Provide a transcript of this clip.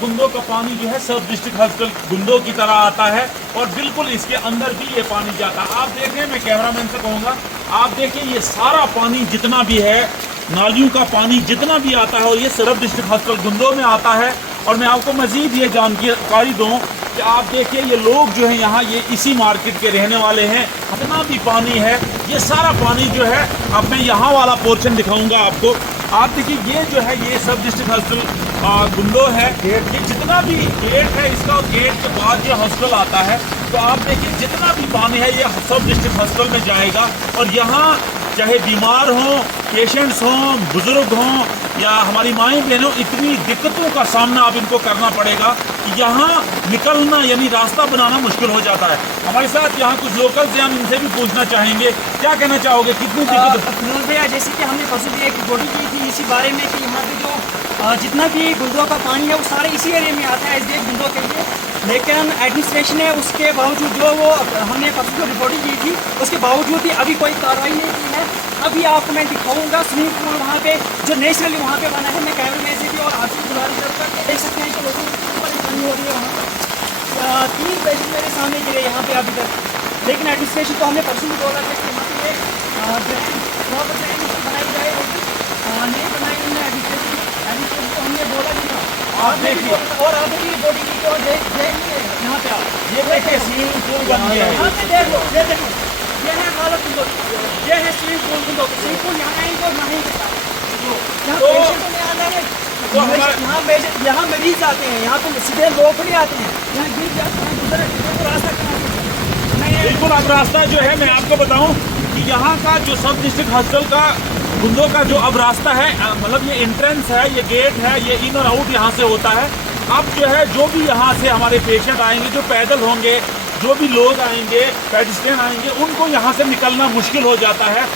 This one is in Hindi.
गुंदो का पानी जो है सब डिस्ट्रिक्ट हॉस्पिटल गुंदो की तरह आता है और बिल्कुल इसके अंदर भी ये पानी जाता है। आप देखें, मैं कैमरामैन से कहूँगा, आप देखिए ये सारा पानी जितना भी है, नालियों का पानी जितना भी आता है और ये सब डिस्ट्रिक्ट हॉस्पिटल गुंदो में आता है। और मैं आपको मज़ीद ये जानकारी दूँ कि आप देखिए ये लोग जो हैं यहाँ, ये इसी मार्केट के रहने वाले हैं। जितना भी पानी है, ये सारा पानी जो है, अब मैं यहाँ वाला पोर्शन दिखाऊंगा आपको। आप देखिए ये जो है, ये सब डिस्ट्रिक्ट हॉस्पिटल गुंदो है। ये जितना भी गेट है इसका, गेट के बाद ये हॉस्पिटल आता है, तो आप देखिए जितना भी पानी है ये सब डिस्ट्रिक्ट हॉस्पिटल में जाएगा। और यहाँ चाहे बीमार हों, पेशेंट्स हों, बुज़ुर्ग हों या हमारी माएँ बहनों, इतनी दिक्कतों का सामना अब इनको करना पड़ेगा कि यहाँ निकलना यानी रास्ता बनाना मुश्किल हो जाता है। हमारे साथ यहाँ कुछ लोकल्स हैं, हम इनसे भी पूछना चाहेंगे, क्या कहना चाहोगे, कितनी दिक्कत? फिरोज भैया, जैसे कि हमने परसों भी एक रिपोर्टिंग की थी इसी बारे में कि यहाँ पे जो जितना भी गुंदो का पानी है वो सारे इसी एरिया में आता है, एसडीएफ गुंदो के लिए। लेकिन एडमिनिस्ट्रेशन है उसके बावजूद, जो वो हमने परसों जो रिपोर्टिंग की थी उसके बावजूद भी अभी कोई कार्रवाई नहीं की है। अभी आपको मैं दिखाऊंगा स्विमिंग पूल वहाँ पे जो नेचुरली वहाँ पे बना है। मैं कैमरे में से भी और आपसे गुजारिश करके देख सकते हैं कि लोगों की परेशानी हो रही है वहाँ पर। 3 पेशेंट मेरे सामने गिरे यहाँ पे अभी तक, लेकिन एडमिनिस्ट्रेशन को हमने परसों भी बोला था कि यहाँ पे प्रॉपर ड्रेन बनाई जाए, नहीं बनाई उन्होंने एडमिनिस्ट्रेशन को हमने बोला नहीं था। आप देखिए, और आप भी रिपोर्टिंग की और देख यहाँ पे आप ये देखिए स्विमिंग पूल बन गया है। यहाँ पे देख लो, ये देखो, ये है हालत गुंदो, ये है swimming pool Gundo. Swimming pool यहाँ आएंगे और नहीं के साथ यहाँ पेशेंट को नहीं आना है। तो यहाँ मरीज आते हैं, यहाँ पे सीधे लोग भी आते हैं, यहाँ गिर जाते हैं, गुजर रास्ता कहाँ? बिल्कुल। अब रास्ता जो है, मैं आपको बताऊं कि यहाँ का जो सब डिस्ट्रिक्ट हॉस्पिटल का गुंदो का जो अब रास्ता है, मतलब ये एंट्रेंस है, ये गेट है, ये इन और आउट यहाँ से होता है। अब जो है, जो भी यहाँ से हमारे पेशेंट आएंगे, जो पैदल होंगे, जो भी लोग आएंगे, पेडिस्ट्रियन आएंगे, उनको यहाँ से निकलना मुश्किल हो जाता है।